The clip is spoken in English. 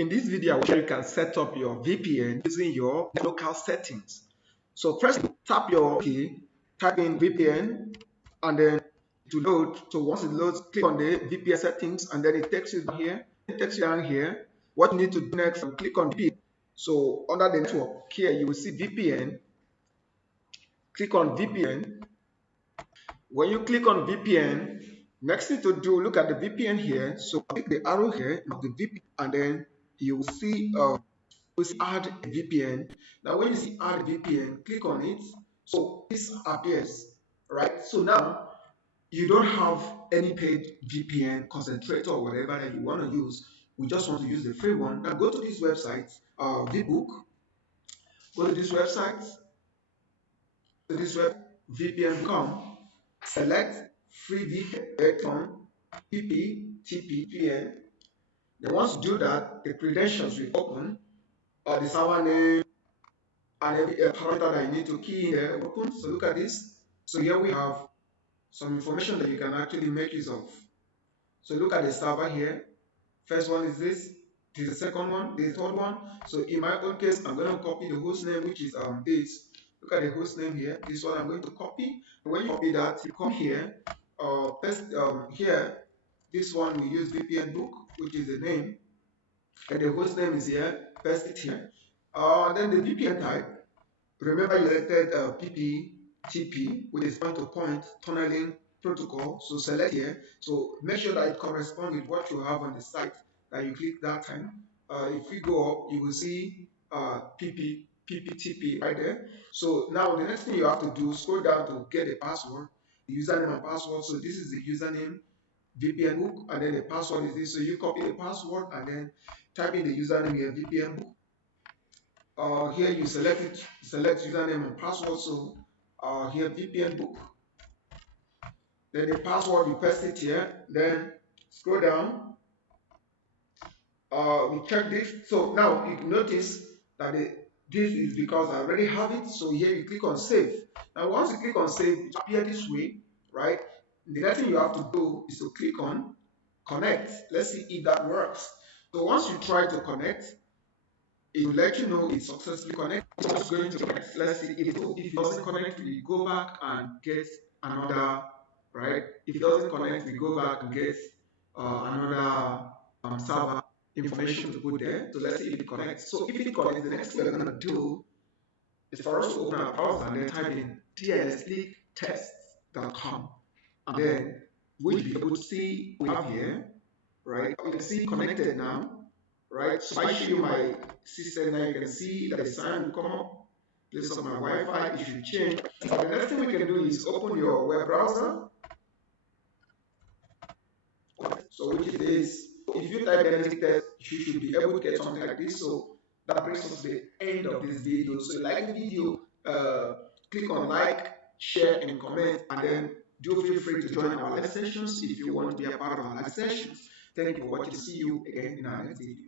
In this video, I will show you can set up your VPN using your local settings. So first, tap your key, type in VPN, and then to load. So once it loads, click on the VPN settings, and then it takes you down here. It takes you down here. What you need to do next, click on VPN. So under the network here, you will see VPN. Click on VPN. When you click on VPN, next thing to do, look at the VPN here. So click the arrow here of the VPN, and then you will see add VPN. Now when you see add VPN, click on it. So this appears, right? So now you don't have any paid VPN concentrator or whatever that you want to use. We just want to use the free one. Now go to this website, VPNBook. Go to this website, VPN.com. Select free VPN, TPN. Then once you do that, the credentials will open, the server name, and every parameter that you need to key in there open. So look at this. So here we have some information that you can actually make use of. So look at the server here. First one is this. This is the second one. This is the third one. So in my own case, I'm going to copy the host name, which is this. Look at the host name here. This one I'm going to copy. When you copy that, you come here. Paste here. This one we use VPNBook, which is the name, and the host name is here. Paste it here. Then the VPN type. Remember you selected TP, which is point-to-point tunneling protocol. So select here. So make sure that it corresponds with what you have on the site that you click that time. If we go up, you will see PPTP right there. So now the next thing you have to do, scroll down to get a password, the username and password. So this is the username, VPNBook, and then the password is this. So you copy the password and then type in the username here, VPNBook. Here you select username and password. So here VPNBook. Then the password you paste it here. Then scroll down. We check this. So now you notice that this is because I already have it. So here you click on save. Now once you click on save, it appears this way, right? The next thing you have to do is to click on connect. Let's see if that works. So once you try to connect, it will let you know it's successfully connected. It's going to connect. Let's see if it doesn't connect, we go back and get another, right? If it doesn't connect, we go back and get another server information to put there. So let's see if it connects. So if it connects, the next thing we're going to do is for us to open our browser and then type in tlsleaktest.com, and then we'll be able to see we have here, right? You can see connected now. Right, so I show you my system now. You can see that the sign will come up. Place of my Wi-Fi. If you change, so the next thing we can do is open your web browser. So which is this. If you type anything test, you should be able to get something like this. So that brings us to the end of this video. So like the video, click on like, share, and comment, and then do feel free to join our live sessions if you want to be a part of our live sessions. Thank you for watching. See you again in our next video.